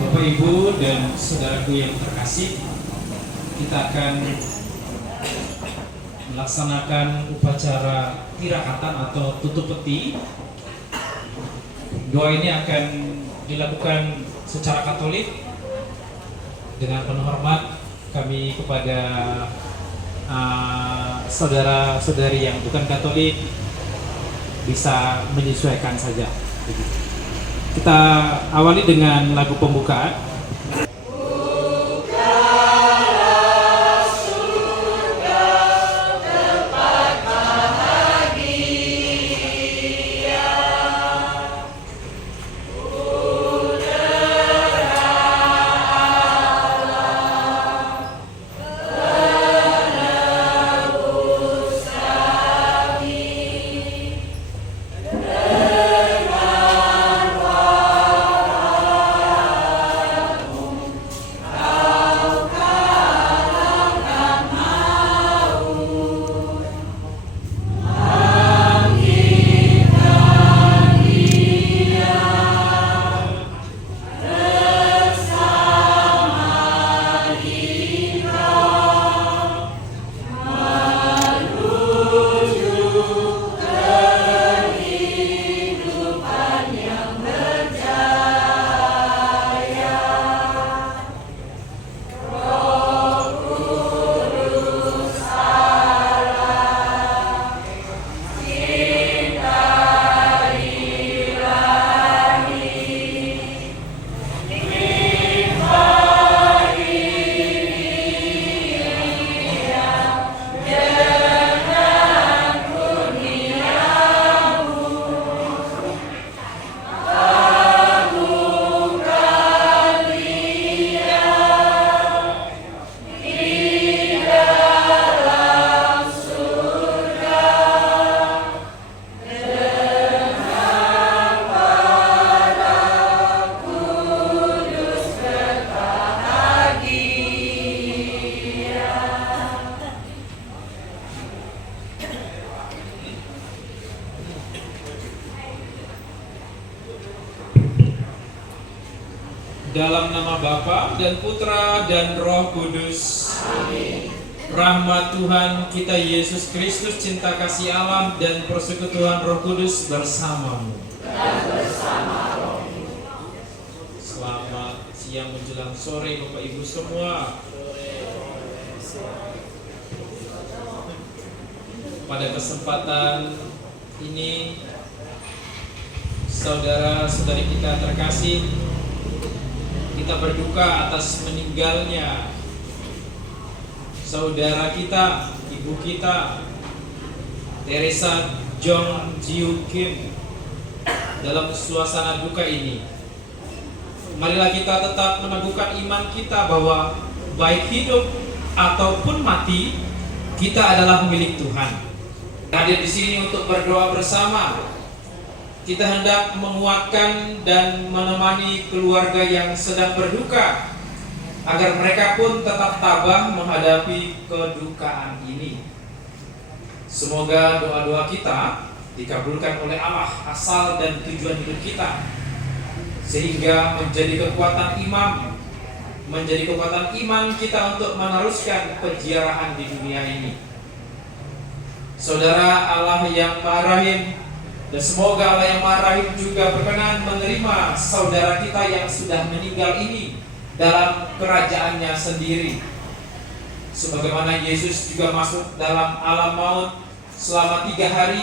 Bapak Ibu dan saudaraku yang terkasih, kita akan melaksanakan upacara tirakatan atau tutup peti. Doa ini akan dilakukan secara Katolik. Dengan penuh hormat kami kepada saudara-saudari yang bukan Katolik bisa menyesuaikan saja. Kita awali dengan lagu pembukaan. Dalam nama Bapa dan Putra dan Roh Kudus. Amin. Rahmat Tuhan kita Yesus Kristus, cinta kasih Allah dan persekutuan Roh Kudus bersamamu. Dan bersama rohmu. Selamat siang menjelang sore Bapak Ibu semua. Pada kesempatan ini, saudara-saudari kita terkasih, kita berduka atas meninggalnya saudara kita, ibu kita, Teresa Jong Jiu Kim. Dalam suasana duka ini, marilah kita tetap meneguhkan iman kita bahwa baik hidup ataupun mati, kita adalah milik Tuhan. Hadir di sini untuk berdoa bersama. Kita hendak menguatkan dan menemani keluarga yang sedang berduka, agar mereka pun tetap tabah menghadapi kedukaan ini. Semoga doa-doa kita dikabulkan oleh Allah, asal dan tujuan hidup kita, sehingga menjadi kekuatan iman kita untuk meneruskan penjarahan di dunia ini. Saudara Allah yang Maha Rahim, dan semoga Allah yang Maha Rahim juga berkenan menerima saudara kita yang sudah meninggal ini dalam kerajaannya sendiri. Sebagaimana Yesus juga masuk dalam alam maut selama 3 hari,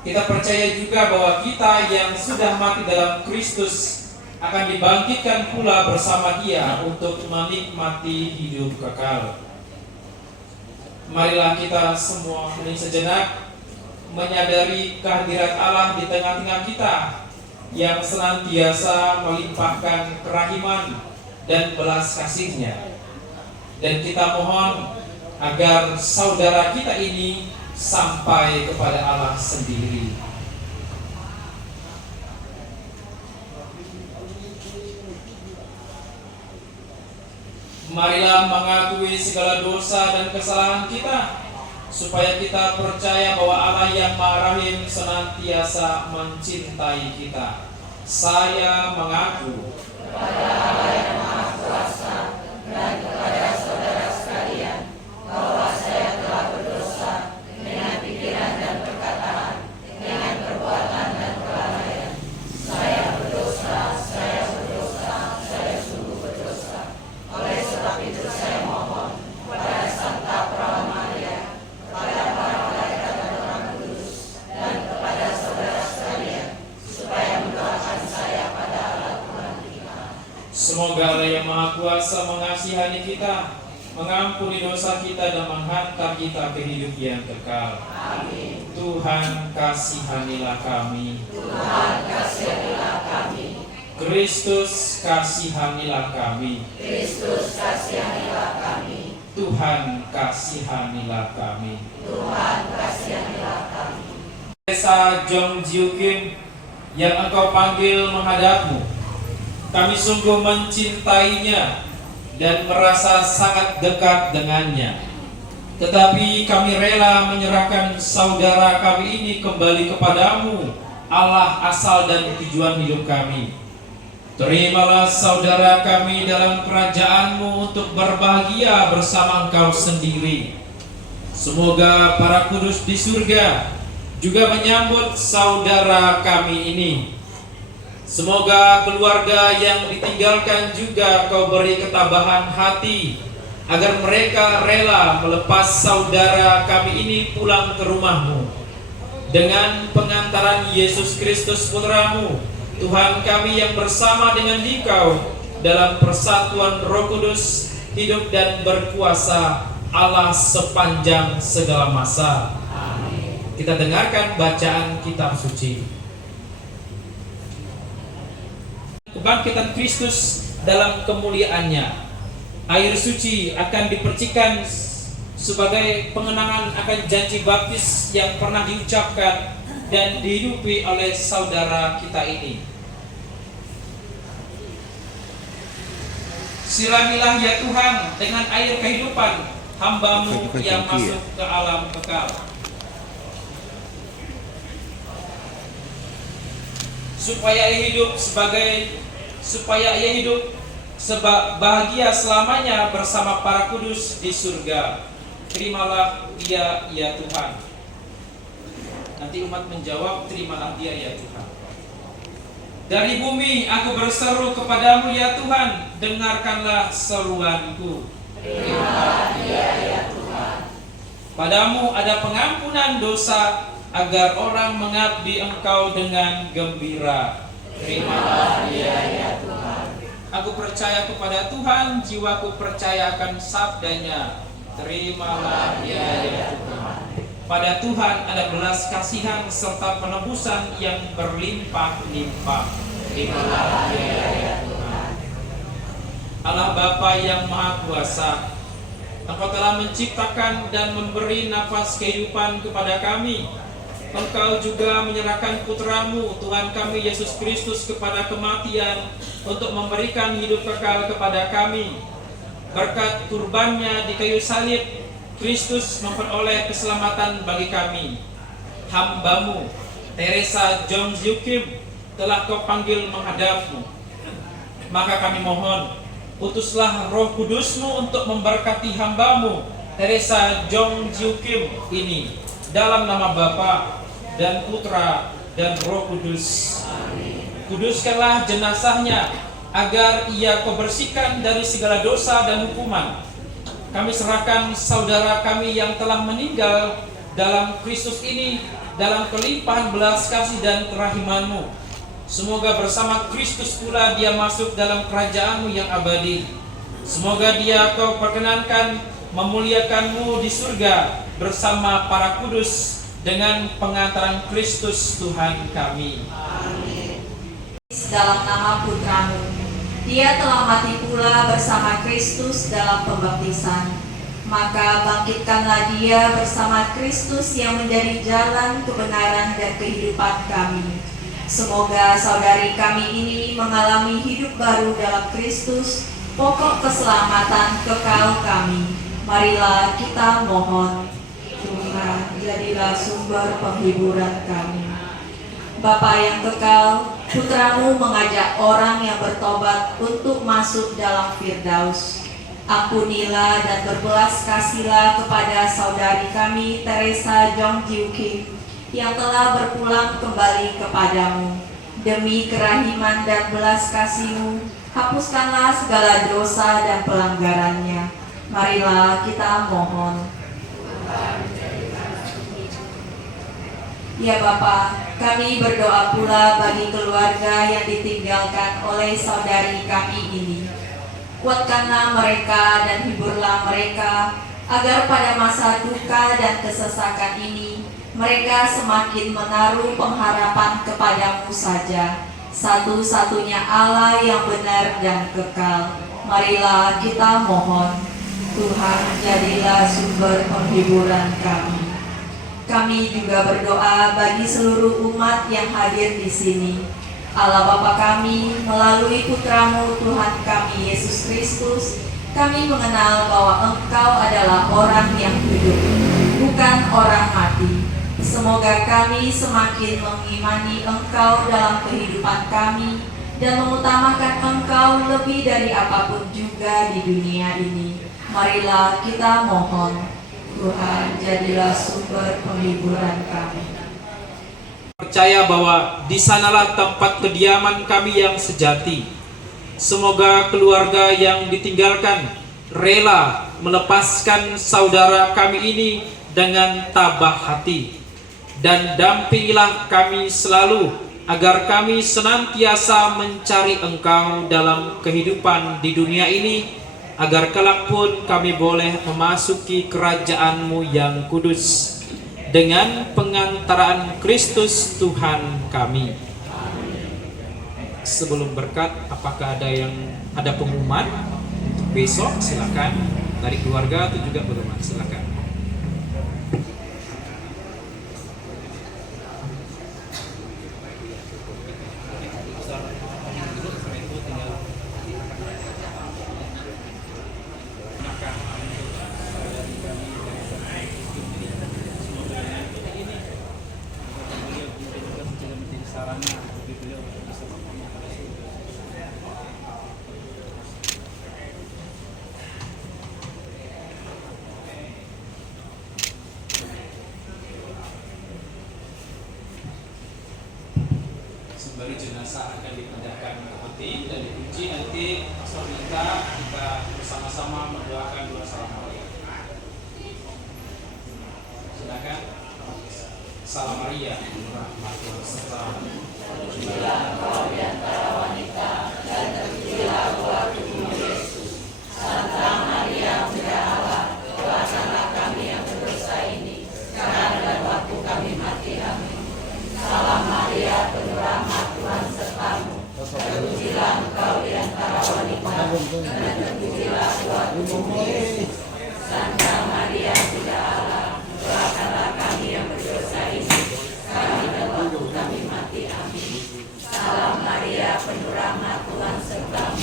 kita percaya juga bahwa kita yang sudah mati dalam Kristus akan dibangkitkan pula bersama Dia untuk menikmati hidup kekal. Marilah kita semua hening sejenak, menyadari kehadirat Allah di tengah-tengah kita yang senantiasa melimpahkan kerahiman dan belas kasih-Nya. Dan kita mohon agar saudara kita ini sampai kepada Allah sendiri. Marilah mengakui segala dosa dan kesalahan kita, supaya kita percaya bahwa Allah yang Maha Rahim senantiasa mencintai kita. Saya mengaku kepada Allah Semoga Allah yang Maha Kuasa mengasihani kita, mengampuni dosa kita dan menghantar kita ke hidup yang kekal. Amin. Tuhan kasihanilah kami. Tuhan kasihanilah kami. Kristus kasihanilah kami. Kristus kasihanilah kami. Tuhan kasihanilah kami. Tuhan kasihanilah kami. Teresa Jong Jiu Kim yang Engkau panggil menghadapmu, kami sungguh mencintainya dan merasa sangat dekat dengannya. Tetapi kami rela menyerahkan saudara kami ini kembali kepadamu, Allah asal dan tujuan hidup kami. Terimalah saudara kami dalam kerajaan-Mu untuk berbahagia bersama Engkau sendiri. Semoga para kudus di surga juga menyambut saudara kami ini. Semoga keluarga yang ditinggalkan juga Kau beri ketabahan hati, agar mereka rela melepas saudara kami ini pulang ke rumah-Mu. Dengan pengantaran Yesus Kristus Putra-Mu, Tuhan kami yang bersama dengan Dikau dalam persatuan Roh Kudus, hidup dan berkuasa Allah sepanjang segala masa. Amin. Kita dengarkan bacaan kitab suci. Kebangkitan Kristus dalam kemuliaannya. Air suci akan dipercikan sebagai pengenangan akan janji baptis yang pernah diucapkan dan dihidupi oleh saudara kita ini. Siramilah ya Tuhan dengan air kehidupan hamba-Mu yang masuk ke alam kekal, supaya ia hidup bahagia selamanya bersama para kudus di surga. Terimalah dia ya Tuhan. Nanti umat menjawab, terimalah dia ya Tuhan. Dari bumi aku berseru kepadamu ya Tuhan, dengarkanlah seruanku. Terimalah dia ya Tuhan. Padamu ada pengampunan dosa, agar orang mengabdi Engkau dengan gembira. Terimalah dia ya Tuhan. Aku percaya kepada Tuhan, jiwaku percaya akan sabdanya. Terimalah dia ya Tuhan. Pada Tuhan ada belas kasihan serta penebusan yang berlimpah-limpah. Terimalah dia ya Tuhan. Allah Bapa yang Maha Kuasa, Engkau telah menciptakan dan memberi nafas kehidupan kepada kami. Engkau juga menyerahkan Putra-Mu, Tuhan kami Yesus Kristus, kepada kematian untuk memberikan hidup kekal kepada kami. Berkat kurbannya di kayu salib, Kristus memperoleh keselamatan bagi kami. Hamba-Mu, Teresa Jong Jiu Kim, telah Kau panggil menghadap-Mu. Maka kami mohon, utuslah Roh Kudus-Mu untuk memberkati hamba-Mu, Teresa Jong Jiu Kim ini, dalam nama Bapa dan Putra dan Roh Kudus. Amin. Kuduskanlah jenazahnya, agar ia Kau bersihkan dari segala dosa dan hukuman. Kami serahkan saudara kami yang telah meninggal dalam Kristus ini, dalam kelimpahan belas kasih dan kerahiman-Mu. Semoga bersama Kristus pula dia masuk dalam kerajaan-Mu yang abadi. Semoga dia Kau perkenankan memuliakan-Mu di surga bersama para kudus dengan pengantaran Kristus Tuhan kami. Amin. Dalam nama Putra-Mu, Dia telah mati pula bersama Kristus dalam pembaptisan. Maka bangkitkanlah Dia bersama Kristus yang menjadi jalan kebenaran dan kehidupan kami. Semoga saudari kami ini mengalami hidup baru dalam Kristus, pokok keselamatan kekal kami. Marilah kita mohon. Tuhan, jadilah sumber penghiburan kami. Bapa yang kekal, Putra-Mu mengajak orang yang bertobat untuk masuk dalam Firdaus. Ampunilah dan berbelas kasihlah kepada saudari kami Teresa Jong Jiu Kim yang telah berpulang kembali kepadamu. Demi kerahiman dan belas kasih-Mu, hapuskanlah segala dosa dan pelanggarannya. Marilah kita mohon. Ya Bapa, Kami berdoa pula bagi keluarga yang ditinggalkan oleh saudari kami ini. Kuatkanlah mereka dan hiburlah mereka, agar pada masa duka dan kesesakan ini, mereka semakin menaruh pengharapan kepadamu saja, satu-satunya Allah yang benar dan kekal. Marilah kita mohon. Tuhan, jadilah sumber penghiburan kami. Kami juga berdoa bagi seluruh umat yang hadir di sini. Allah Bapa kami, melalui Putramu Tuhan kami Yesus Kristus, kami mengenal bahwa Engkau adalah orang yang hidup, bukan orang mati. Semoga kami semakin mengimani Engkau dalam kehidupan kami dan mengutamakan Engkau lebih dari apapun juga di dunia ini. Marilah kita mohon. Tuhan, jadilah sumber penghiburan kami. Percaya bahwa di sanalah tempat kediaman kami yang sejati. Semoga keluarga yang ditinggalkan rela melepaskan saudara kami ini dengan tabah hati. Dan dampingilah kami selalu agar kami senantiasa mencari Engkau dalam kehidupan di dunia ini, agar kelak pun kami boleh memasuki kerajaan-Mu yang kudus dengan pengantaraan Kristus Tuhan kami. Sebelum berkat, apakah ada pengumuman untuk besok? Silakan dari keluarga atau juga bagaimana? Silakan. Sembari jenazah akan dipindahkan ke peti dan dikunci, nanti Pastor minta kita bersama-sama mendoakan dua salam Maria. Silakan. Salam Maria, rahmat Tuhan sertamu. Terpujilah Engkau di antara wanita, dan terpujilah buah tubuhmu Yesus. Santa Maria, Bunda Allah, doakanlah kami yang berdosa ini, sekarang dan waktu kami mati. Amin. Salam Maria, penuh rahmat Tuhan sertamu. Terpujilah Engkau di antara wanita, dan terpujilah buah tubuhmu Yesus. Santa Maria, Bunda Allah, doakanlah kami yang berdosa ini, sekarang dan waktu kami mati. Amin. Salam Maria, penuh rahmat Tuhan sertamu.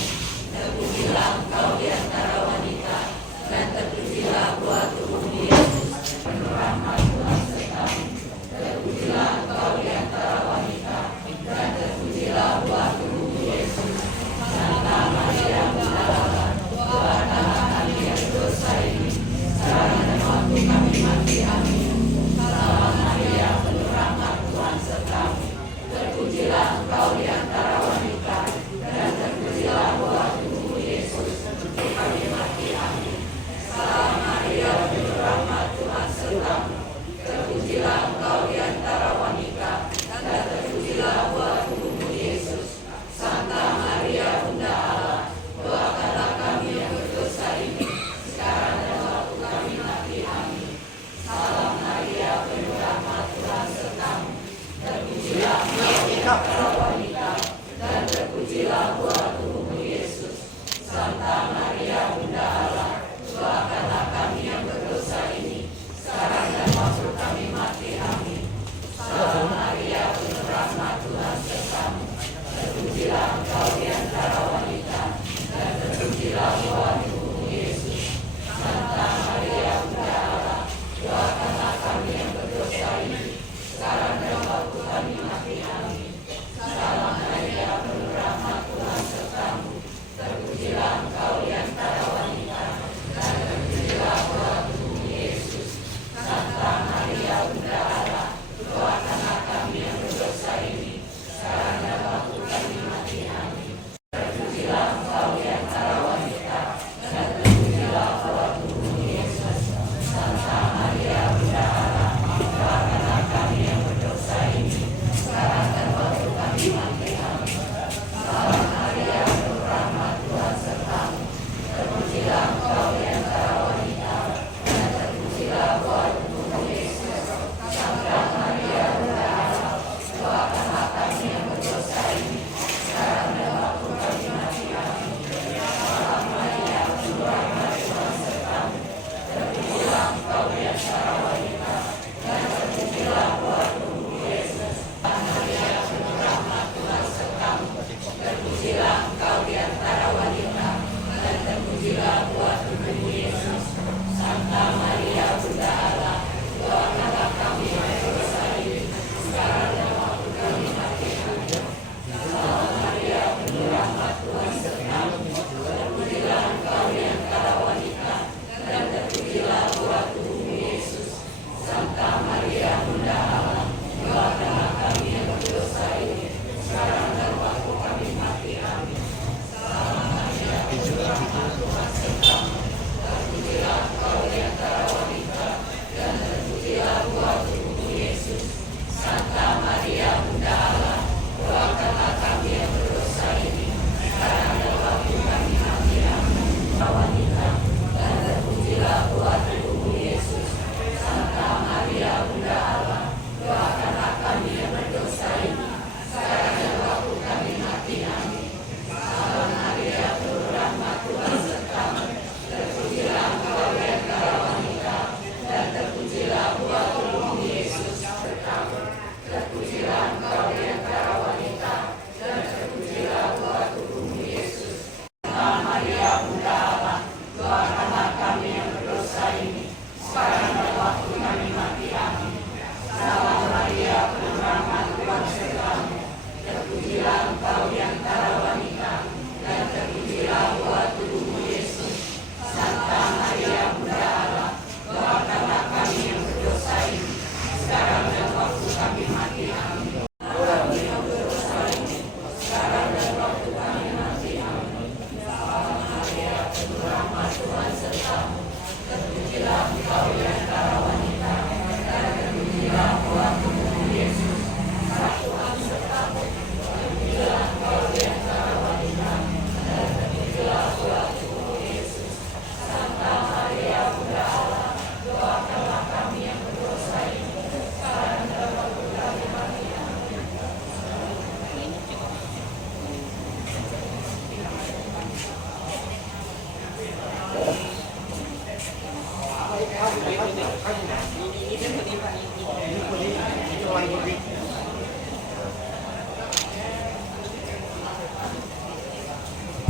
Terpujilah Engkau di antara wanita, dan terpujilah buah tubuhmu Yesus. Penuh rahmat Tuhan sertamu. Terpujilah Engkau di antara wanita, dan terpujilah buah tubuhmu Yesus. Santa Maria, Bunda Allah, doakanlah kami yang berdosa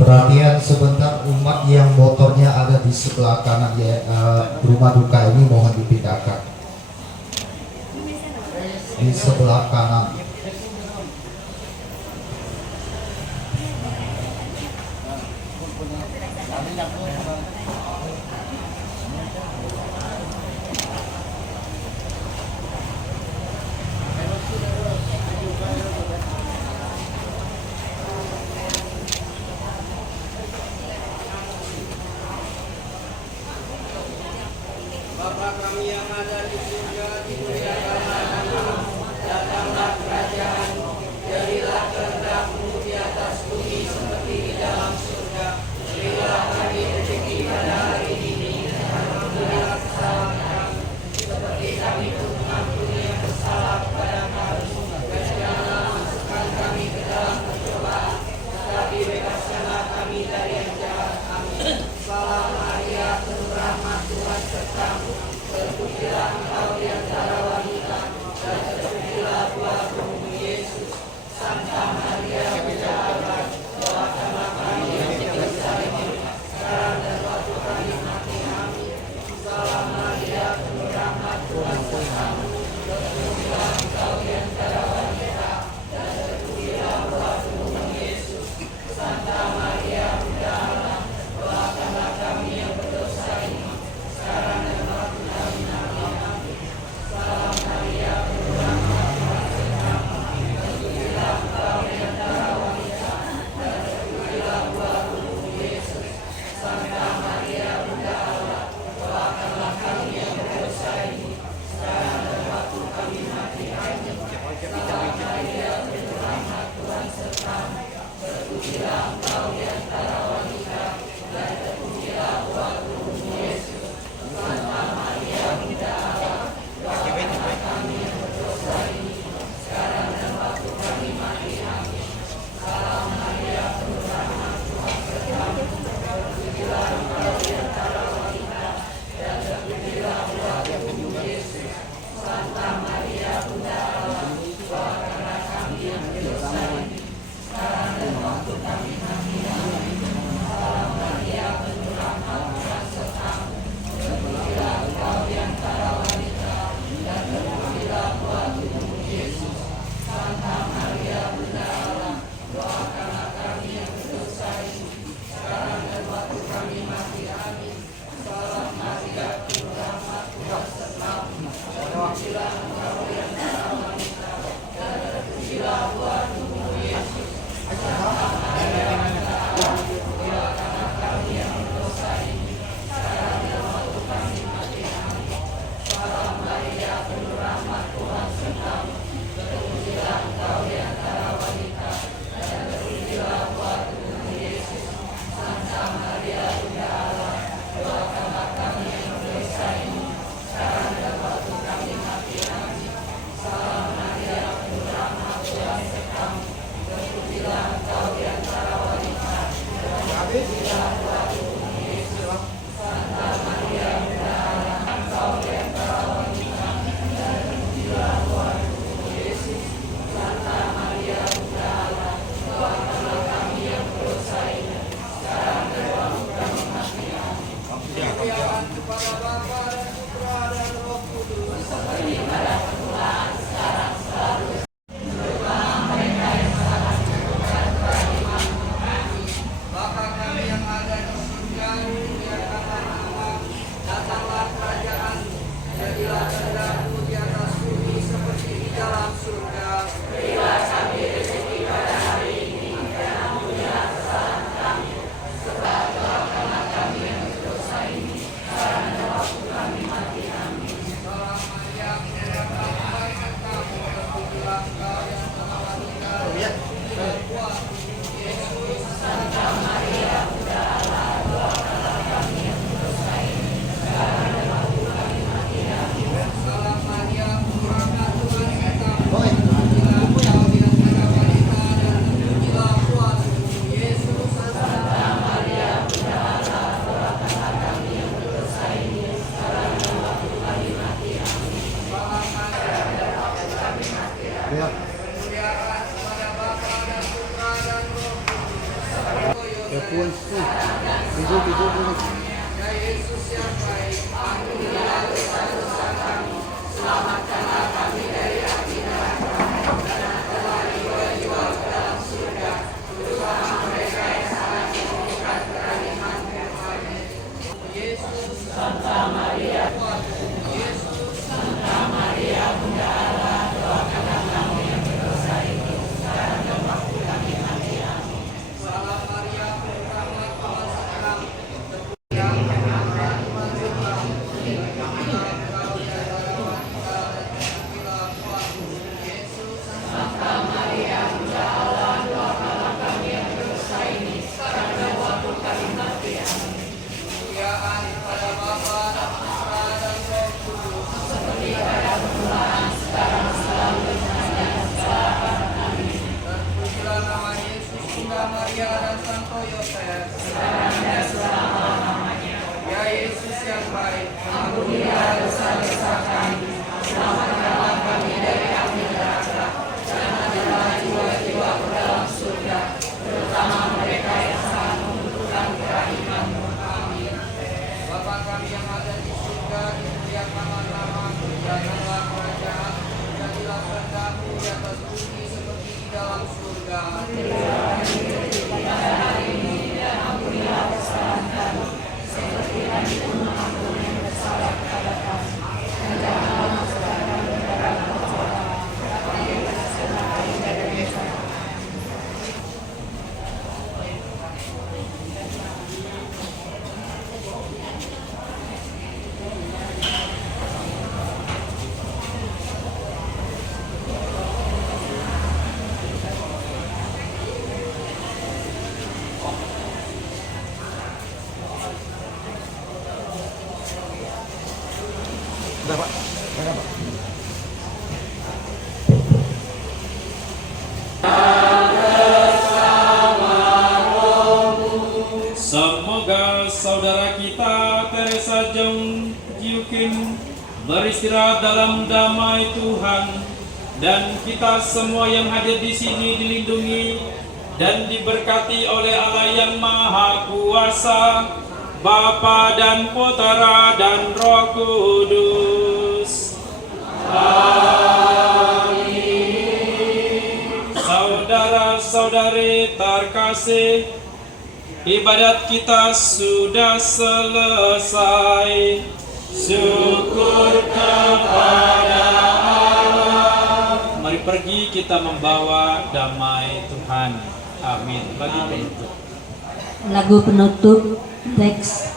Perhatian sebentar, umat yang motornya ada di sebelah kanan ya, rumah duka ini mohon dipindahkan di sebelah kanan. Bapa kami yang ada di surga, dimuliakanlah namamu, datanglah kerajaanmu, jadilah kehendak-mu di atas bumi seperti di dalam surga. Berilah kami rezeki pada hari ini, dan ampunilah kesalahan kami, seperti kami pun mengampuni yang bersalah kepada kami. Dan janganlah masukkan kami ke dalam percobaan, tetapi bebaskanlah kami dari yang jahat. Amin. Salam Maria, penuh rahmat, Tuhan sertamu. Terpujilah engkau di antara wanita, dan terpujilah buah tubuhmu Yesus. Santa Maria, Bunda Allah, doakanlah kami yang berdosa ini, sekarang dan waktu kami mati. Amin. Salam Maria, penuh rahmat, Tuhan sertamu. Terpujilah engkau di antara wanita, dan terpujilah buah tubuhmu Yesus. Santa Maria, Bunda Allah, doakanlah kami yang berdosa ini, sekarang dan waktu kami mati. Amin. Salam Maria, penuh rahmat, Tuhan sertamu. Terpujilah engkau di antara wanita, dan terpujilah buah tubuhmu Yesus. Santa Maria, Bunda Allah, doakanlah kami yang berdosa ini, sekarang dan waktu kami mati. Amin. Salam Maria, penuh rahmat, Tuhan sertamu. Terpujilah engkau di antara wanita, dan terpujilah buah tubuhmu Yesus. Santa Maria, Bunda Allah, doakanlah kami yang berdosa ini, sekarang dan waktu kami mati. Amin. Salam Maria, penuh rahmat, Tuhan sertamu. Terpujilah engkau di antara wanita, dan terpujilah buah tubuhmu Yesus. Santa Maria, Bunda Allah, doakanlah kami yang berdosa ini, sekarang dan waktu kami mati. Amin. Kuan. Bisu. Ya Yesus yang baik, ampunilah dosa-dosa kami, selamatkanlah kami dari api neraka, dan angkatlah jiwa-jiwa ke dalam surga, terutama mereka yang sangat membutuhkan kerahiman-Mu. Amin. Yesus, Santa Maria, Yesus, Santa Maria, Bunda Allah, doakanlah kami yang berdosa itu, sekarang dan waktu kami mati. Amin. Salam Maria, penuh rahmat, Tuhan sedang yang kemuliaan pada Bapa dan Putra dan Roh Kudus, seperti pada permulaan, sekarang, selalu, dan selamanya. Terpujilah nama Yesus, Bunda Maria dan Santo Yosef, sekarang dan selama-lamanya. Ya Yesus yang baik, ampunilah dosa-dosa kami, selamatkanlah kami dari api neraka, dan angkatlah jiwa-jiwa ke dalam surga, terutama mereka yang sangat membutuhkan kerahiman-Mu. Amin. Bapa kami yang ada di surga, dimuliakanlah nama-Mu, datanglah kerajaan-Mu, jadilah kehendak-Mu di atas bumi seperti di dalam surga. Semoga saudara kita Teresa Jong Jiu Kim beristirahat dalam damai Tuhan, dan kita semua yang hadir di sini dilindungi dan diberkati oleh Allah yang Maha Kuasa, Bapa dan Putera dan Roh Kudus. Amin. Saudara-saudari terkasih, ibadat kita sudah selesai. Syukur kepada Allah. Mari pergi kita membawa damai Tuhan. Amin. Bagi penutup. Lagu penutup teks.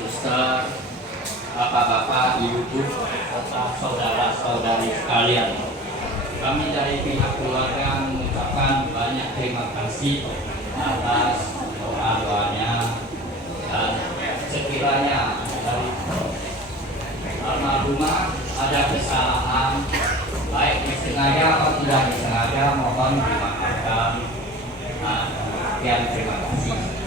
Suster, bapak-bapak, ibu-ibu, serta saudara-saudari sekalian, kami dari pihak keluarga mengucapkan banyak terima kasih atas doa-doanya dan sekiranya dari almarhumah ada kesalahan baik disengaja atau tidak disengaja, mohon dimaafkan. Sekian, terima kasih.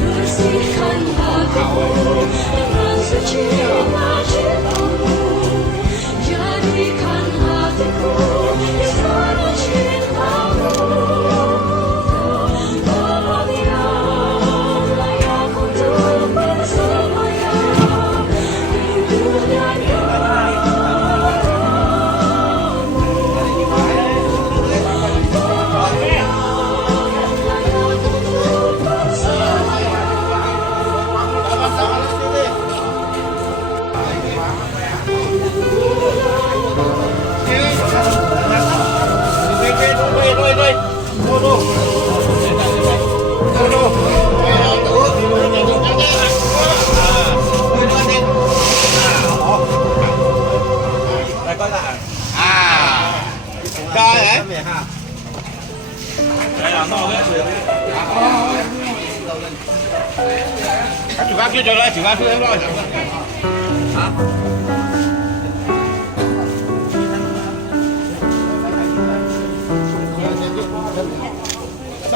Bersihkan hatiku dengan suci cintamu, jadikan hatiku penuh cintamu. Tempat yang layak untuk bersemayam di dunia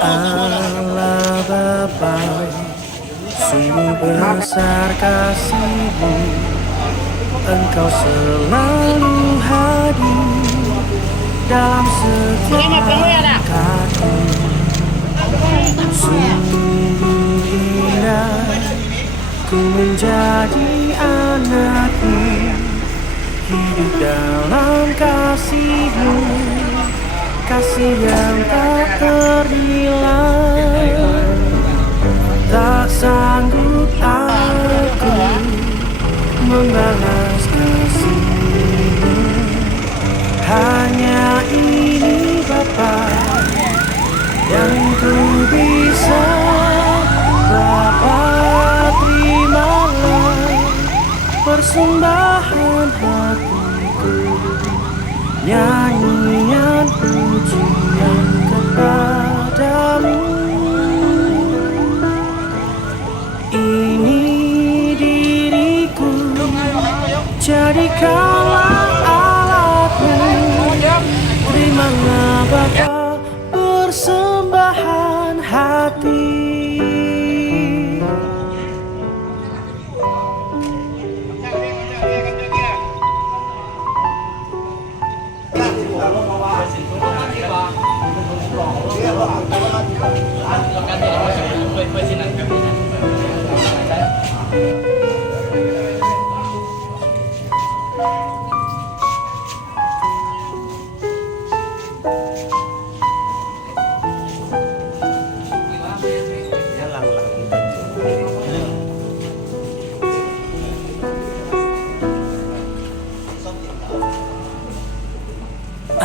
Allah Bapa, sungguh besar kasih-Mu, Engkau selalu hadir dalam setiap langkahku. Sungguh indah ku menjadi anak-Mu, hidup dalam kasih-Mu, kasih yang tak ternilai. Tak sanggup aku membalas kasih-Mu, hanya ini Bapa yang ku bisa. Bapa, terimalah persembahan hatiku, nyanyian pujian kepadamu. Ini diriku, jadikanlah alatmu. Terimalah Bapa persembahan hati.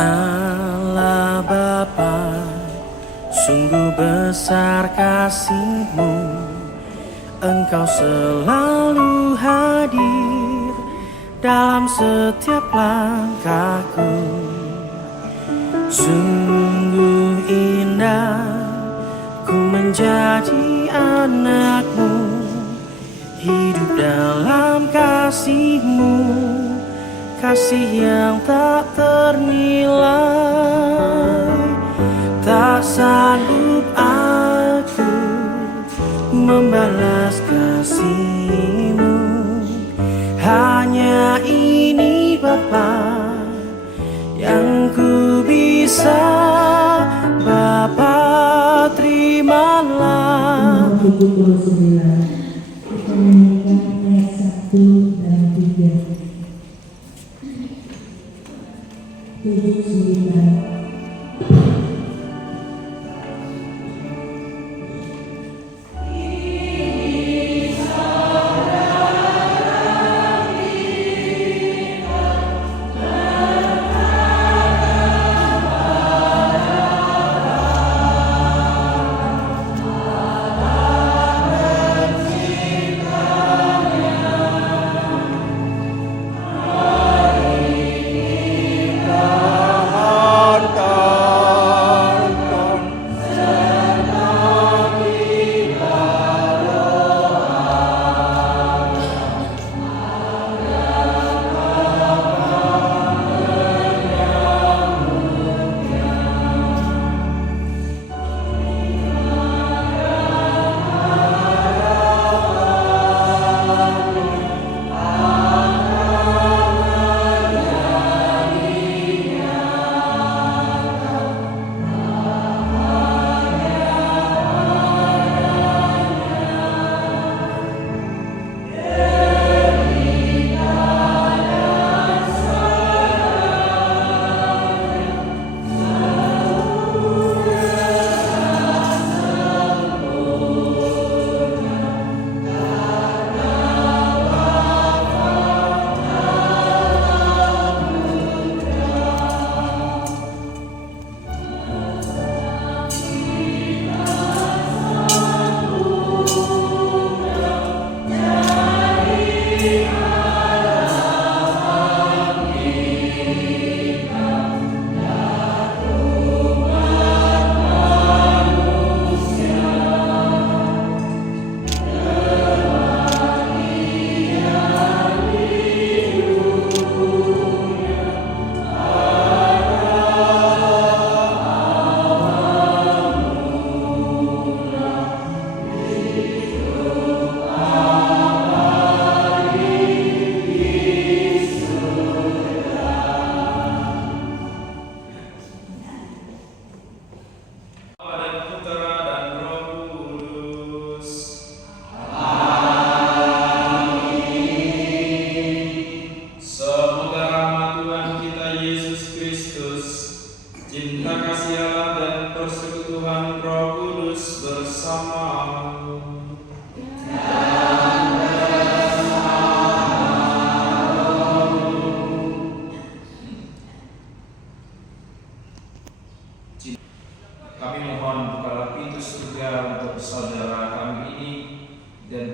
Allah Bapa, sungguh besar kasih-Mu, Engkau selalu hadir dalam setiap langkahku. Sungguh indah ku menjadi anak-Mu, hidup dalam kasih-Mu, kasih yang tak ternilai. Tak sanggup aku membalas kasih-Mu, hanya ini Bapa yang ku bisa. Bapa, terimalah. Pukul 9 kita menyanyikan ayat 1 dan 3. 79.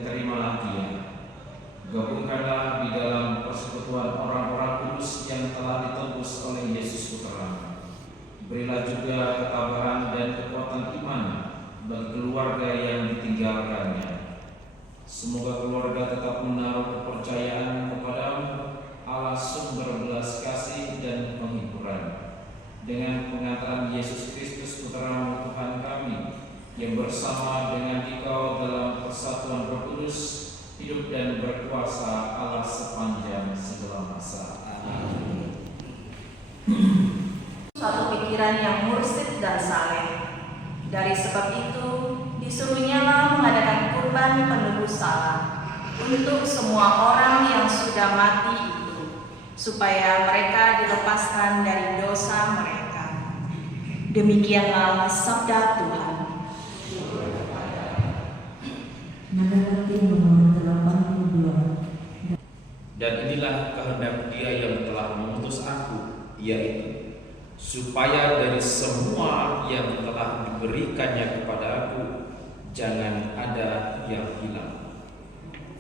terimalah dia. Gabungkanlah di dalam persekutuan orang-orang kudus yang telah ditebus oleh Yesus Putra. Berilah juga ketabahan dan kekuatan iman bagi keluarga yang ditinggalkannya. Semoga keluarga tetap menaruh kepercayaan kepadamu, Allah sumber belas kasih dan penghiburan. Dengan pengantaran Yesus Kristus Putra Tuhan kami, yang bersama dengan Engkau dalam persatuan Roh Kudus, hidup dan berkuasa Allah sepanjang segala masa. Amin. Suatu pikiran yang mursyid dan saleh. Dari sebab itu, disuruhnyalah mengadakan kurban penebus salah untuk semua orang yang sudah mati itu, supaya mereka dilepaskan dari dosa mereka. Demikianlah sabda Tuhan. Menanggapi nomor 82. Dan inilah kehendak Dia yang telah mengutus aku, yaitu supaya dari semua yang telah diberikannya kepada aku jangan ada yang hilang,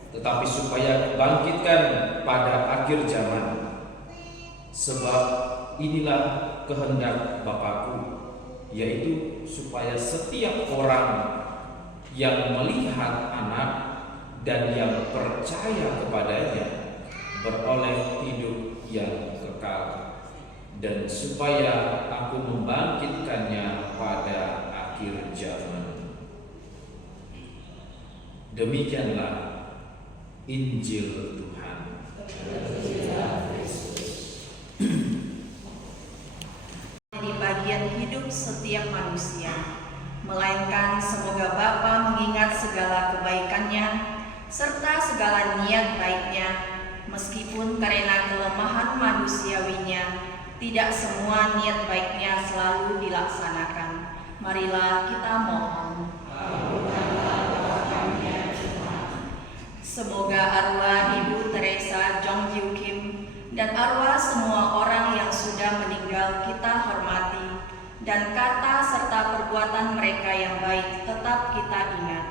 tetapi supaya bangkitkan pada akhir zaman. Sebab inilah kehendak Bapakku, yaitu supaya setiap orang yang melihat Anak dan yang percaya kepadanya beroleh hidup yang kekal, dan supaya aku membangkitkannya pada akhir zaman. Demikianlah Injil Tuhan. Jadi bagian hidup setiap manusia, melainkan semoga Bapa mengingat segala kebaikannya serta segala niat baiknya, meskipun karena kelemahan manusiawinya tidak semua niat baiknya selalu dilaksanakan. Marilah kita mohon. Semoga arwah Ibu Teresa Jong Jiu Kim dan arwah semua orang yang sudah meninggal kita hormati, dan kata serta perbuatan mereka yang baik tetap kita ingat.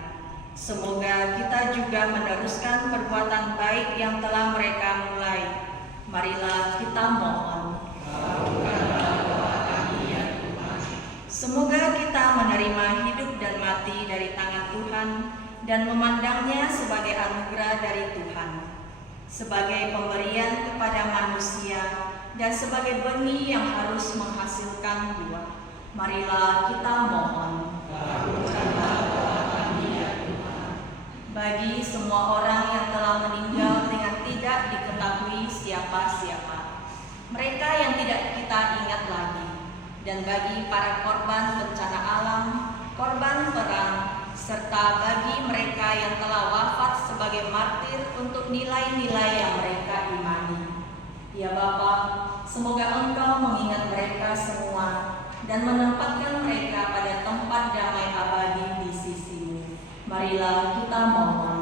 Semoga kita juga meneruskan perbuatan baik yang telah mereka mulai. Marilah kita mohon. Semoga kita menerima hidup dan mati dari tangan Tuhan dan memandangnya sebagai anugerah dari Tuhan, sebagai pemberian kepada manusia dan sebagai benih yang harus menghasilkan buah. Marilah kita mohon. Bagi semua orang yang telah meninggal dengan tidak diketahui siapa-siapa, mereka yang tidak kita ingat lagi, dan bagi para korban bencana alam, korban perang, serta bagi mereka yang telah wafat sebagai martir untuk nilai-nilai yang mereka imani. Ya Bapa, semoga Engkau mengingat mereka semua dan menempatkan mereka pada tempat damai abadi di sisi-Mu. Marilah kita mohon.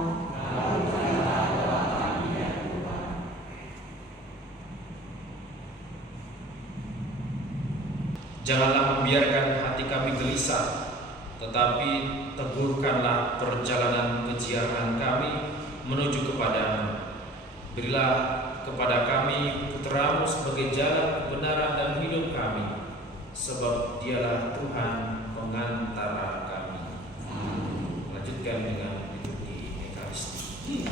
Janganlah membiarkan hati kami gelisah, tetapi teguhkanlah perjalanan kejiaran kami menuju kepadamu. Berilah kepada kami Putra-Mu sebagai jalan kebenaran dan hidup kami, sebab Dialah Tuhan pengantara kami. Lanjutkan dengan liturgi Ekaristi.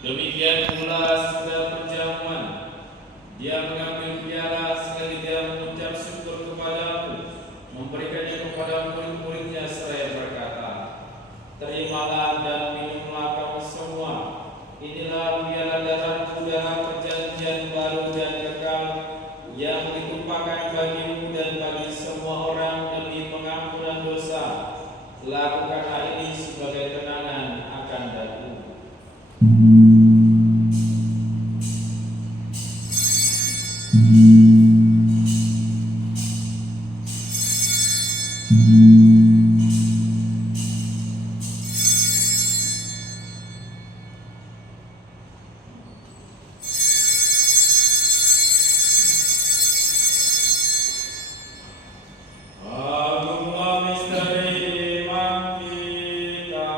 Demikian pula sudah perjamuan, dia mengambil piala sekali dia mengucap syukur kepadamu, memberikannya kepada murid-muridnya seraya berkata, terimalah dan minumlah kamu semua, inilah piala darahku dalam perjanjian baru dan kekal, yang ditumpahkan bagimu dan bagi semua orang demi pengampunan dosa. Lakukanlah ini sebagai kenangan akan daku. Agunglah misteri iman kita.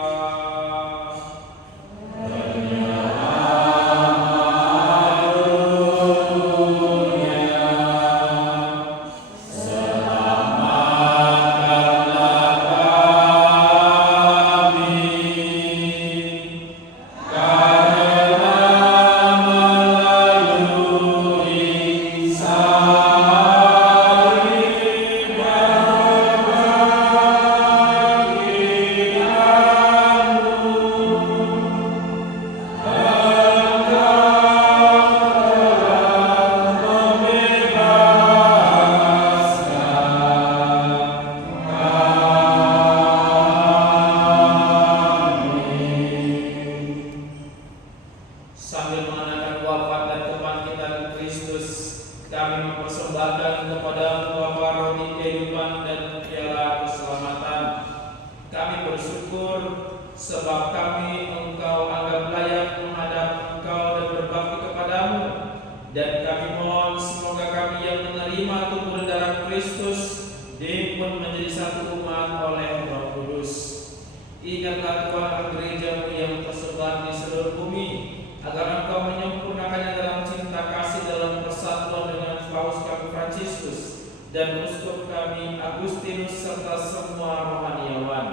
Sambil mengenangkan wafat dan kebangkitan Kristus, kami mempersembahkan kepadamu Bapa roti kehidupan dan piala keselamatan. Kami bersyukur sebab kami Engkau anggap layak menghadap Engkau dan berbakti kepadamu. Dan kami mohon semoga kami yang menerima tubuh dan darah Kristus diimpun menjadi satu umat oleh Roh Kudus. Ingatlah Tuhan gereja-Mu yang tersebar di seluruh bumi, agar Engkau menyempurnakannya dalam cinta kasih dalam persatuan dengan Paus kami Fransiskus dan Uskup kami Agustinus serta semua rohaniawan.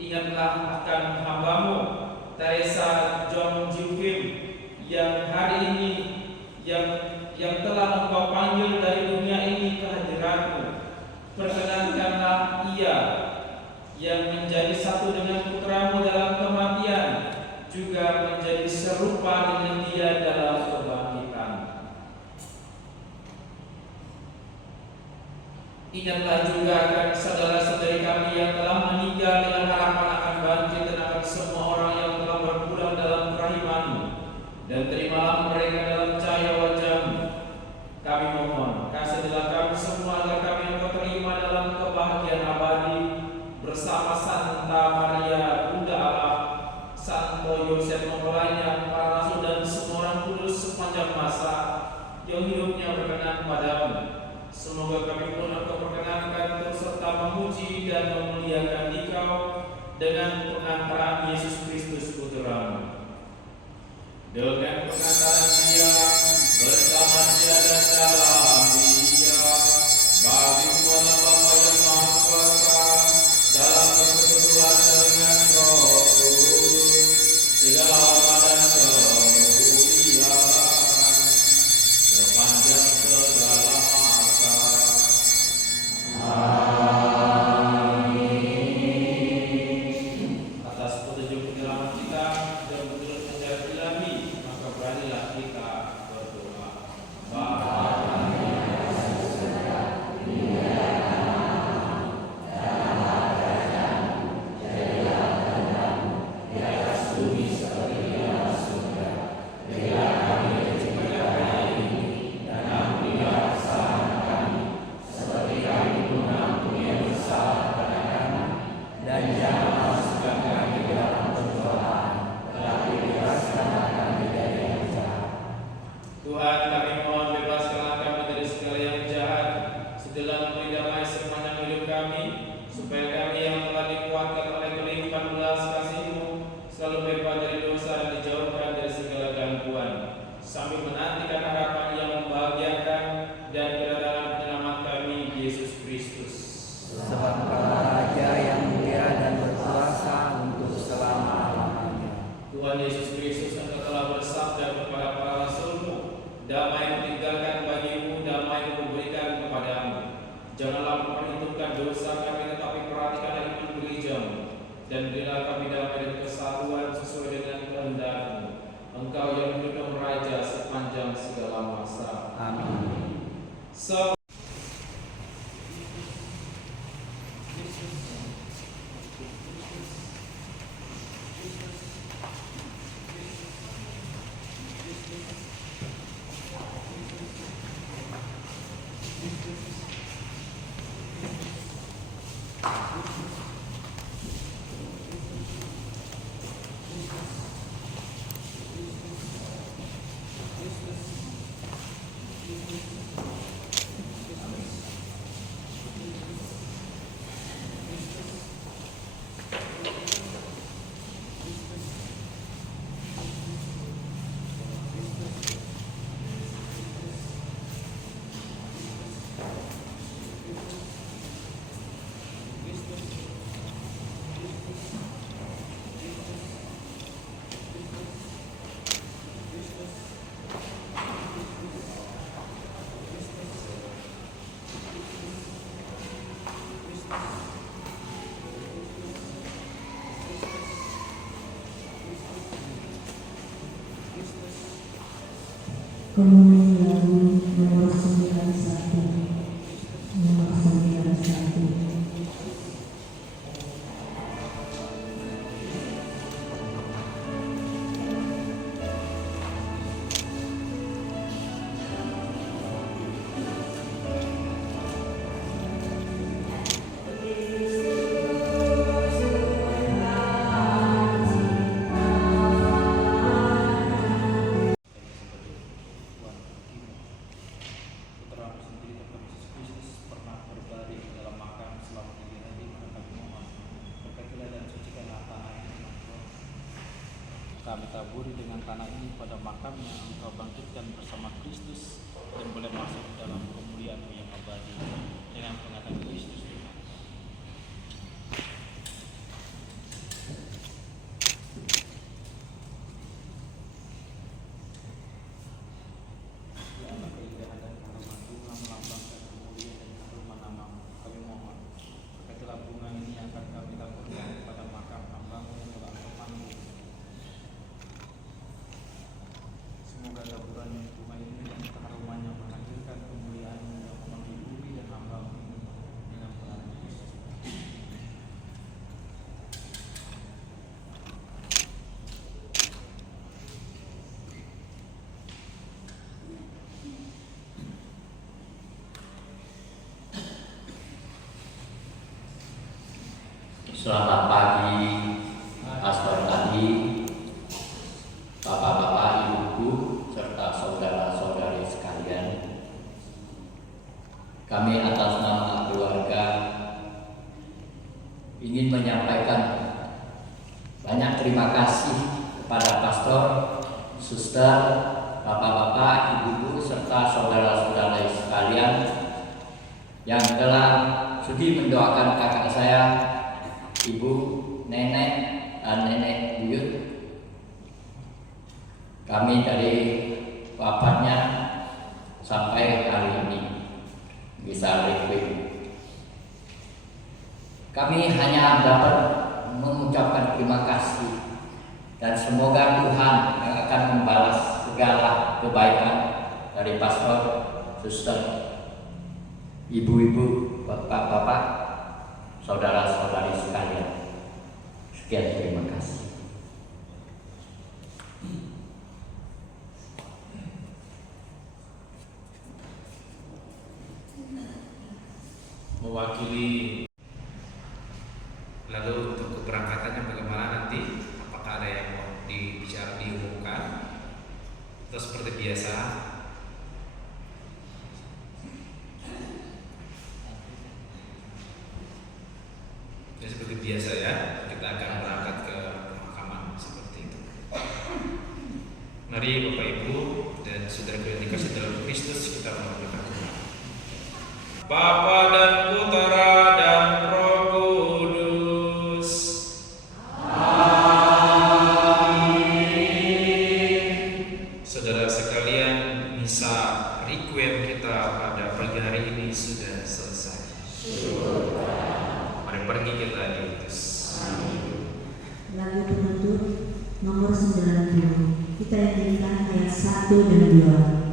Ingatlah akan hamba-Mu Teresa Jong Jiu Kim yang hari ini yang telah Engkau panggil dari dunia ini ke hadirat-Mu. Perkenankanlah ia yang menjadi satu dengan putra-Mu dalam kematian juga menjadi serupa dengan dia dalam kebangkitan. Ingatlah juga akan saudara-saudari kami yang telah meninggal dengan harapan akan bangkit dan akan semua orang yang telah berpulang dalam kerahiman-Mu, dan terimalah mereka dalam cahaya wajah-Mu. Kami mohon, kasihilah kami semua agar kami dapat terima dalam kebahagiaan abadi bersama Santa Maria Bunda Allah, Santo Yosef mempelainya, para rasul dan semua orang kudus sepanjang masa yang hidupnya berkenan padamu. Semoga kami pun Engkau perkenankan untuk serta memuji dan memuliakan Dikau dengan pengantaran Yesus Kristus Putra-Mu. Dengan pengantaran Dia bersama Dia dan dalam Dia, bagi Allah Bapa yang Maha Kuasa, dalam persekutuan dengan Roh Kudus, segala hormat dan kemuliaan sepanjang segala masa. Atas petunjuk penyelamat kita dan petunjuk mencari ilahi, maka beranilah kita berdoa. Bapa dalam memperhitungkan dosa kami, tetapi perhatikan lagi memberi jam, dan berilah kami damai dan kesatuan sesuai dengan kehendak-Mu. Engkau yang hidup dan raja sepanjang segala masa. Amin. Komuni lagu nomor 91. Nomor 91. Putra sendiri Tuhan Yesus Kristus pernah berbaring dalam makam selama 3 hari menghadap Muhammad. Berkatilah dan sucikanlah tanah ini. Kami taburi dengan tanah ini pada makamnya, Engkau bangkitkan bersama Kristus dan boleh masuk dalam kemuliaan-Mu yang abadi dengan pengangkatan Kristus Tuhan. Melambangkan kemuliaan dan keharuman nama-Mu, kami mohon berkatilah bunga ini yang akan kami taburkan pada makam hamba-Mu yang telah Engkau. Semoga taburan bunga ini dan keharumannya menghasilkan kemuliaan-Mu yang memenuhi bumi dan hamba-Mu ini dengan pengaruh Kristus. Selamat pagi, Pastor Tadi, Bapak-bapak, Ibu-ibu, serta saudara-saudari sekalian. Kami atas nama keluarga ingin menyampaikan banyak terima kasih kepada Pastor, Suster, Bapak-bapak, Ibu-ibu, serta saudara-saudari sekalian yang telah sudi mendoakan kakak saya, Ibu, nenek, dan nenek buyut. Kami dari wafatnya sampai hari ini bisa requiem. Kami hanya dapat mengucapkan terima kasih dan semoga Tuhan yang akan membalas segala kebaikan dari pastor, suster, ibu-ibu, bapak-bapak, saudara-saudari sekalian. Sekian, terima kasih. Mewakili, lalu untuk keberangkatannya bagaimana nanti? Apakah ada yang mau diumumkan? Atau seperti biasa? Ya, seperti biasa ya, kita akan berangkat ke pemakaman seperti itu. Mari Bapak Ibu dan saudara yang dikasih dalam Kristus, kita berdoa. Bapa dan Putra dan Roh Kudus. Amin. Saudara sekalian, misa requiem kita pada pagi hari ini sudah selesai. pergi kita diutus. Lagu penutup nomor 90. Kita nyanyikan ayat 1 dan 2.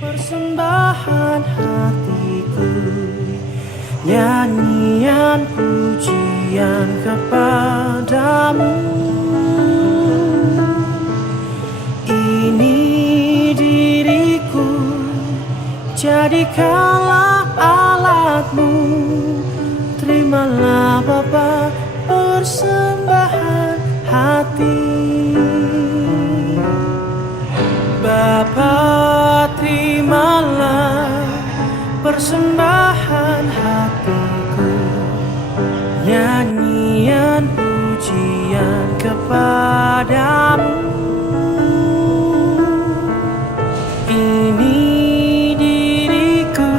Persembahan hatiku, nyanyian pujian kepadamu. Ini diriku, jadikanlah alatmu. Terimalah Bapa persembahan hati. Bapa, terimalah persembahan hatiku, nyanyian pujian kepadamu. Ini diriku,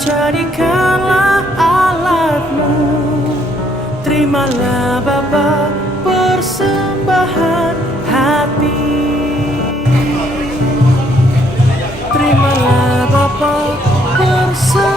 jadikanlah alatmu. Terimalah Bapa persembahan hati. Terimalah Bapa persembahan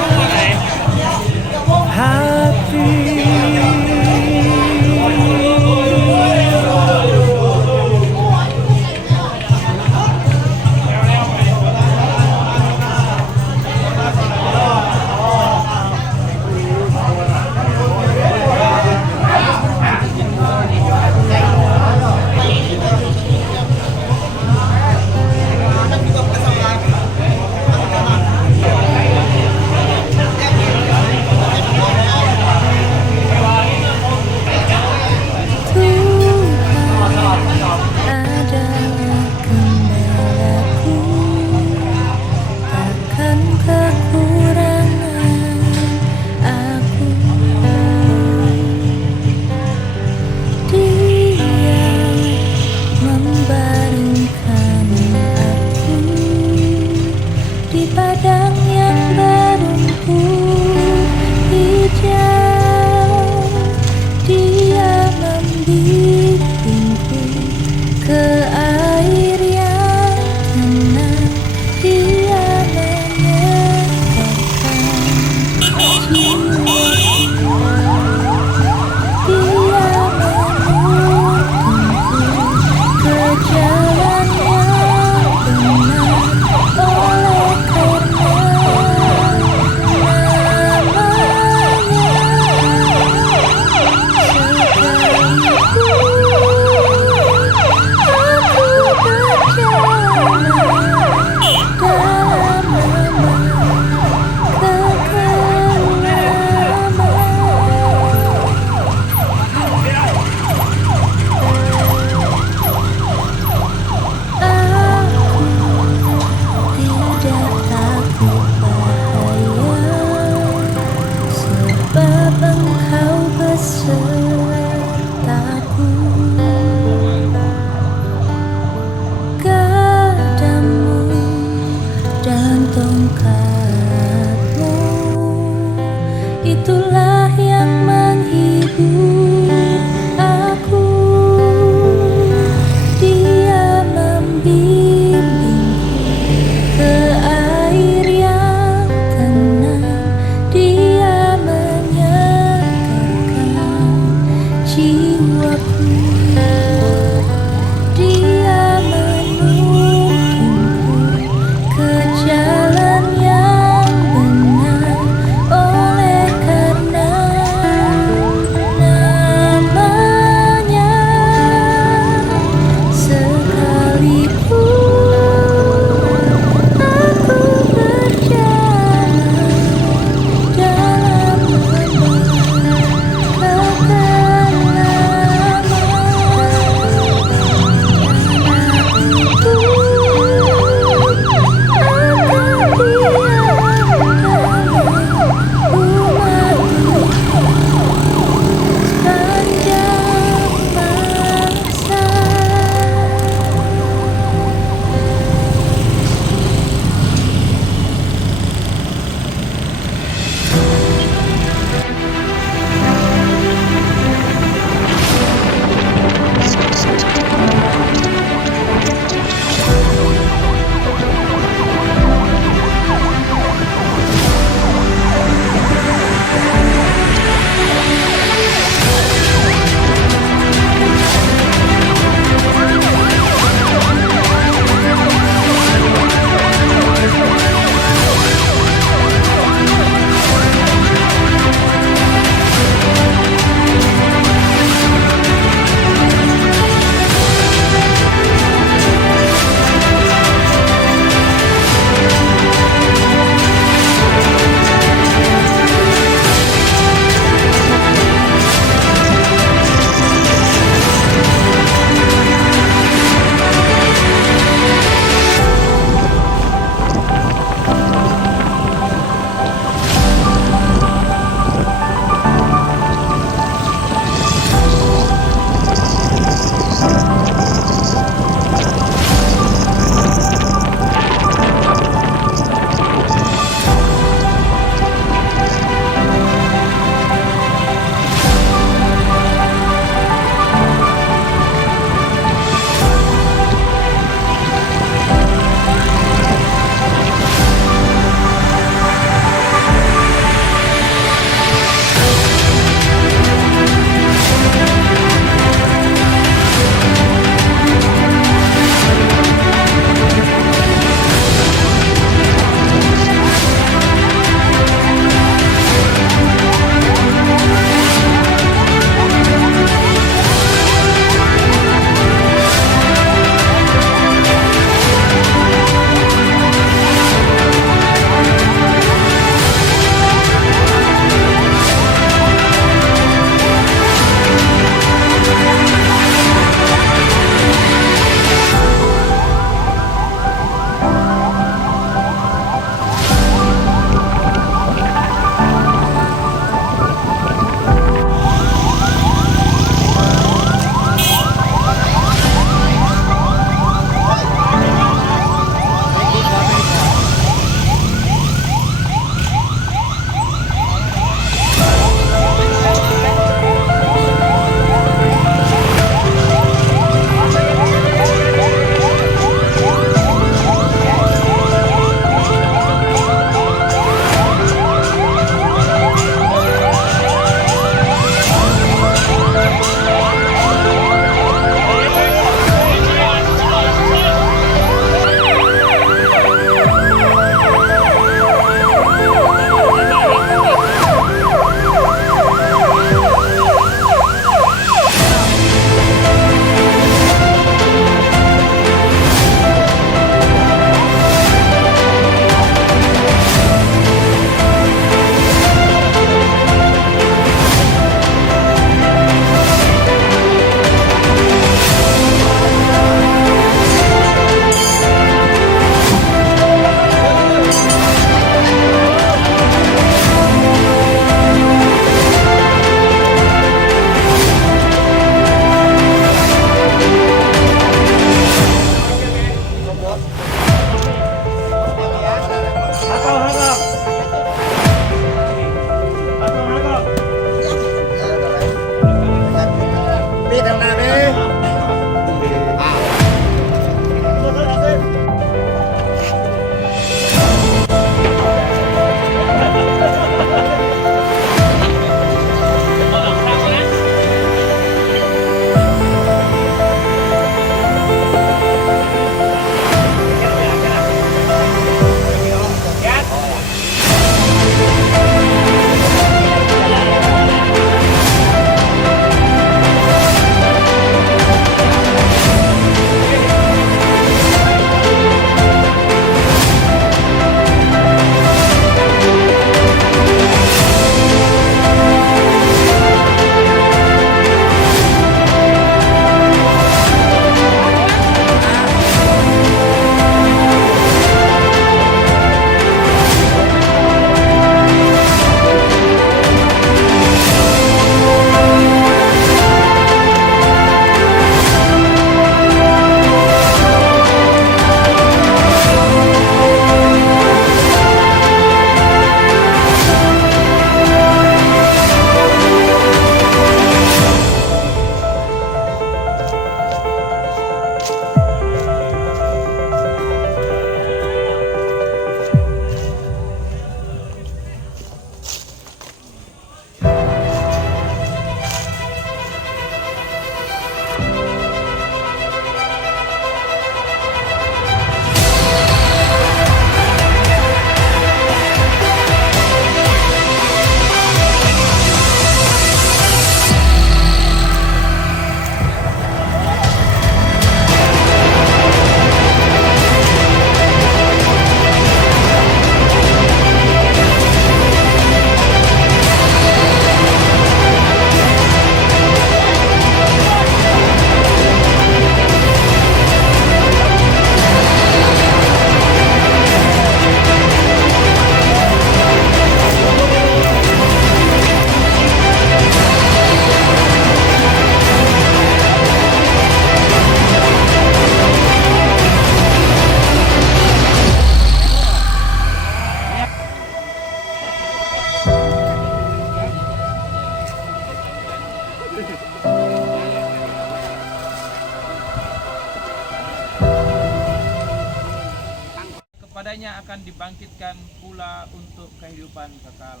kepadanya akan dibangkitkan pula untuk kehidupan kekal.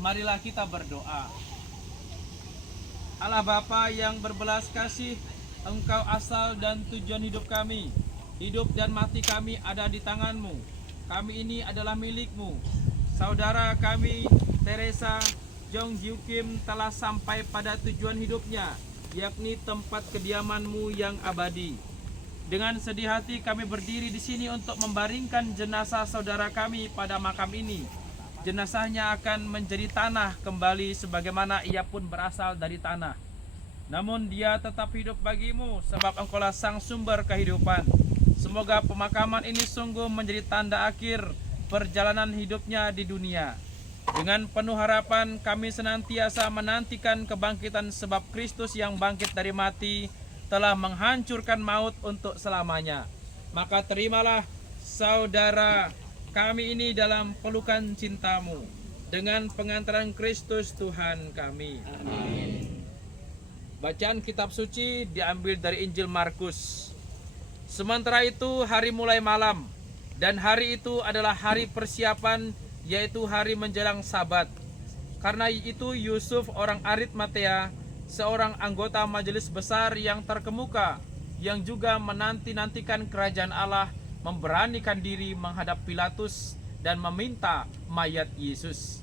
Marilah kita berdoa. Allah Bapa yang berbelas kasih, Engkau asal dan tujuan hidup kami. Hidup dan mati kami ada di tangan-Mu. Kami ini adalah milik-Mu. Saudara kami, Teresa Jong Jiu Kim, telah sampai pada tujuan hidupnya, yakni tempat kediaman-Mu yang abadi. Dengan sedih hati kami berdiri di sini untuk membaringkan jenazah saudara kami pada makam ini. Jenazahnya akan menjadi tanah kembali sebagaimana ia pun berasal dari tanah. Namun dia tetap hidup bagimu sebab Engkaulah sang sumber kehidupan. Semoga pemakaman ini sungguh menjadi tanda akhir perjalanan hidupnya di dunia. Dengan penuh harapan kami senantiasa menantikan kebangkitan sebab Kristus yang bangkit dari mati telah menghancurkan maut untuk selamanya. Maka terimalah saudara kami ini dalam pelukan cinta-Mu dengan pengantaran Kristus Tuhan kami. Amin. Bacaan kitab suci diambil dari Injil Markus. Sementara itu hari mulai malam, dan hari itu adalah hari persiapan, yaitu hari menjelang Sabat. Karena itu Yusuf orang Arimatea, seorang anggota majelis besar yang terkemuka, yang juga menanti-nantikan kerajaan Allah, memberanikan diri menghadap Pilatus dan meminta mayat Yesus.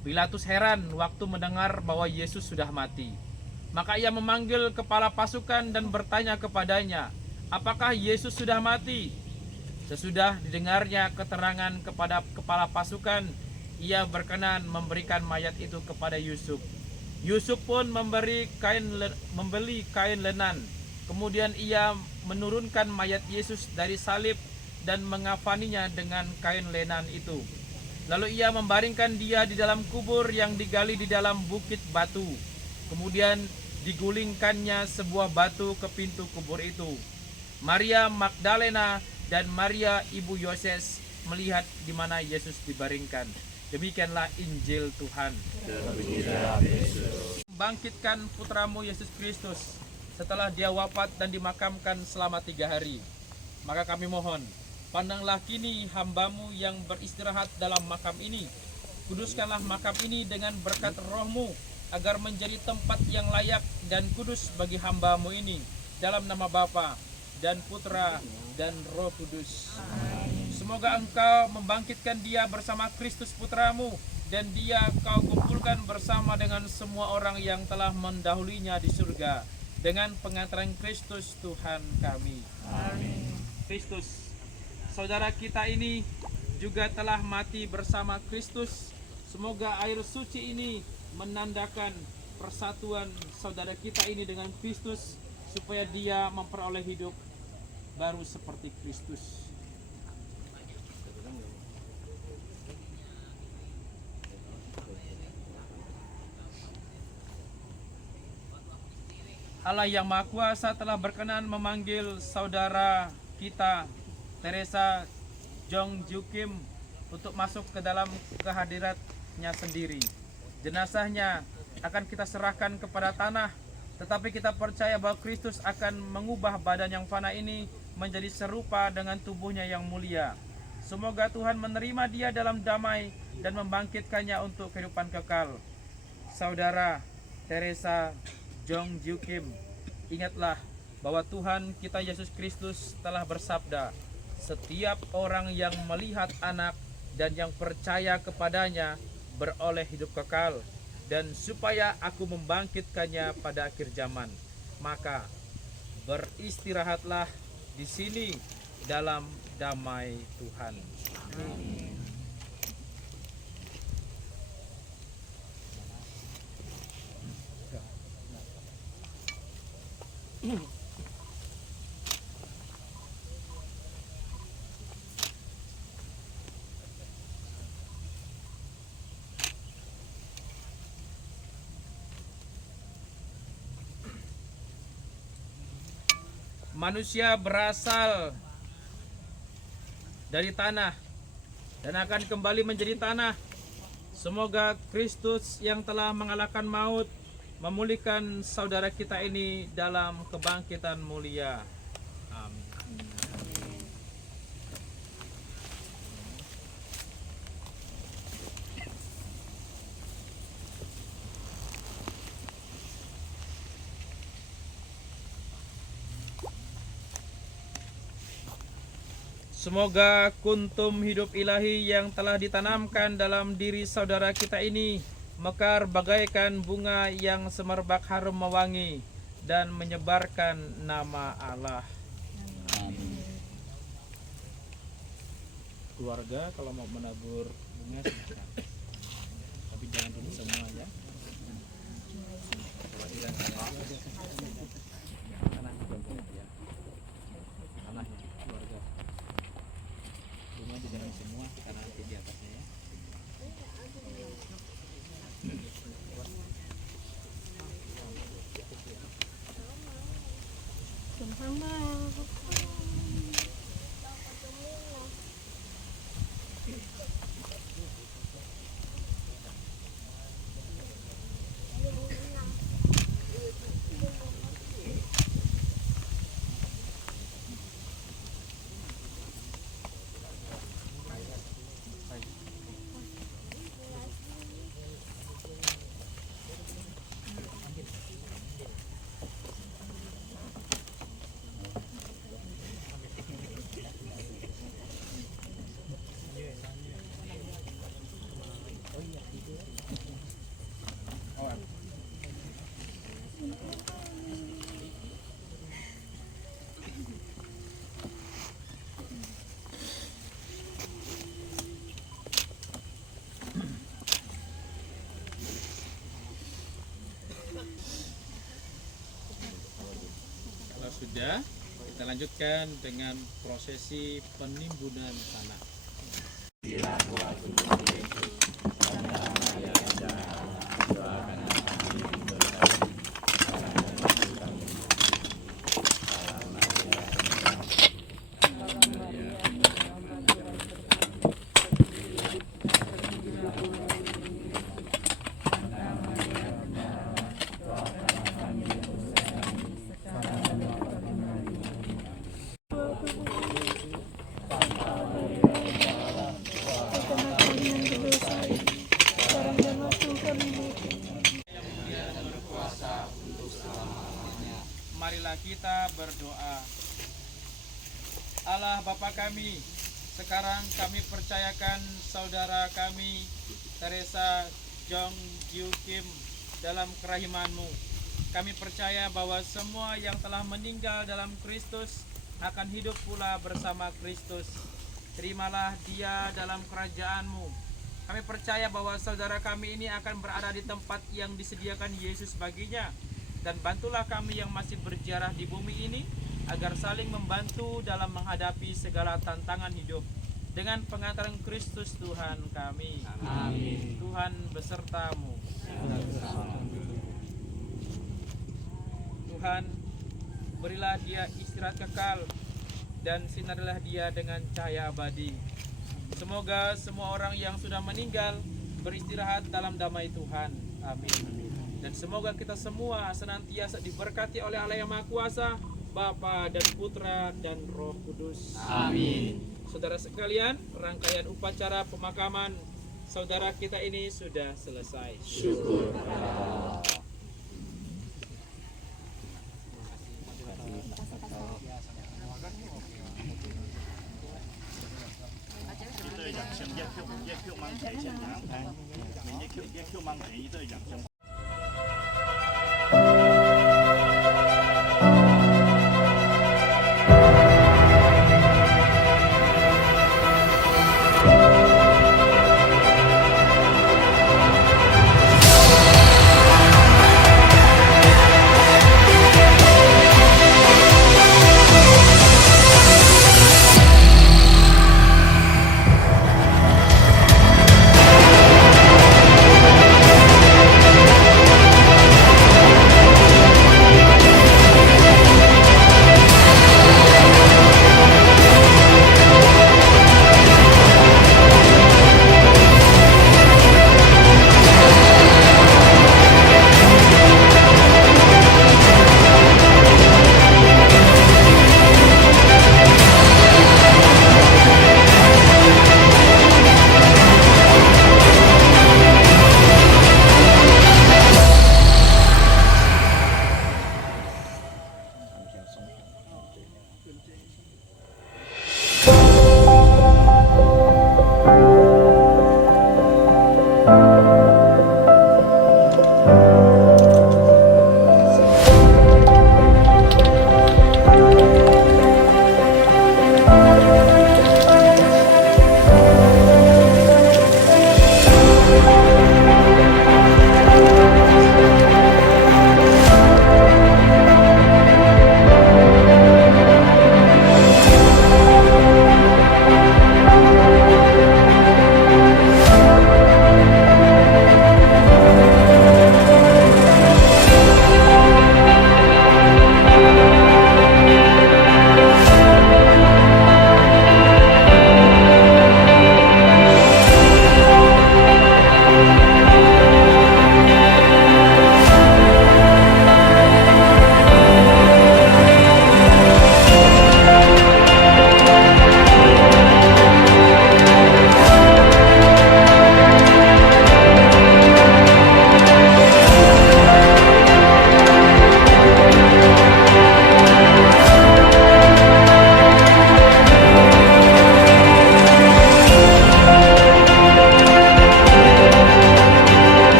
Pilatus heran waktu mendengar bahwa Yesus sudah mati. Maka ia memanggil kepala pasukan dan bertanya kepadanya, apakah Yesus sudah mati? Sesudah didengarnya keterangan kepada kepala pasukan, ia berkenan memberikan mayat itu kepada Yusuf. Yusuf pun membeli kain lenan. Kemudian ia menurunkan mayat Yesus dari salib dan mengafaninya dengan kain lenan itu. Lalu ia membaringkan dia di dalam kubur yang digali di dalam bukit batu. Kemudian digulingkannya sebuah batu ke pintu kubur itu. Maria Magdalena dan Maria ibu Yoses melihat di mana Yesus dibaringkan. Demikianlah Injil Tuhan. Bangkitkan putramu Yesus Kristus setelah dia wafat dan dimakamkan selama 3 hari. Maka kami mohon, pandanglah kini hamba-Mu yang beristirahat dalam makam ini. Kuduskanlah makam ini dengan berkat Roh-Mu, agar menjadi tempat yang layak dan kudus bagi hamba-Mu ini. Dalam nama Bapa dan Putra dan Roh Kudus. Semoga Engkau membangkitkan dia bersama Kristus Putra-Mu, dan dia Kau kumpulkan bersama dengan semua orang yang telah mendahulinya di surga, dengan pengantaran Kristus Tuhan kami. Amin. Kristus, saudara kita ini juga telah mati bersama Kristus. Semoga air suci ini menandakan persatuan saudara kita ini dengan Kristus, supaya dia memperoleh hidup baru seperti Kristus. Allah yang Maha Kuasa telah berkenan memanggil saudara kita Teresa Jong Jiu Kim untuk masuk ke dalam kehadiratnya sendiri. Jenazahnya akan kita serahkan kepada tanah, tetapi kita percaya bahwa Kristus akan mengubah badan yang fana ini menjadi serupa dengan tubuhnya yang mulia. Semoga Tuhan menerima dia dalam damai dan membangkitkannya untuk kehidupan kekal. Saudara Teresa Jong Jiu Kim, ingatlah bahwa Tuhan kita Yesus Kristus telah bersabda, setiap orang yang melihat anak dan yang percaya kepadanya beroleh hidup kekal, dan supaya aku membangkitkannya pada akhir zaman. Maka beristirahatlah di sini dalam damai Tuhan. Amin. Manusia berasal dari tanah dan akan kembali menjadi tanah. Semoga Kristus yang telah mengalahkan maut memulihkan saudara kita ini dalam kebangkitan mulia. Amin. Semoga kuntum hidup ilahi yang telah ditanamkan dalam diri saudara kita ini mekar bagaikan bunga yang semerbak harum mewangi dan menyebarkan nama Allah. Keluarga kalau mau menabur bunga silakan. Tapi jangan dulu semua ya. Tanahnya keluarga. Bunga jangan semua karena nanti di atasnya ya. Kalau sudah, kita lanjutkan dengan prosesi penimbunan tanah. Marilah kita berdoa. Allah Bapa kami, sekarang kami percayakan saudara kami Teresa Jong Jiu Kim dalam kerahiman-Mu. Kami percaya bahwa semua yang telah meninggal dalam Kristus akan hidup pula bersama Kristus. Terimalah dia dalam kerajaan-Mu. Kami percaya bahwa saudara kami ini akan berada di tempat yang disediakan Yesus baginya. Dan bantulah kami yang masih berjarah di bumi ini agar saling membantu dalam menghadapi segala tantangan hidup dengan pengantaran Kristus Tuhan kami. Amin. Tuhan besertamu. Tuhan, berilah dia istirahat kekal dan sinarilah dia dengan cahaya abadi. Semoga semua orang yang sudah meninggal beristirahat dalam damai Tuhan. Amin. Dan semoga kita semua senantiasa diberkati oleh Allah yang Maha Kuasa, Bapa dan Putra dan Roh Kudus. Amin. Saudara sekalian, rangkaian upacara pemakaman saudara kita ini sudah selesai. Syukur. Mang thầy hiện场, mình với Q mang thầy, với Q mang thầy, với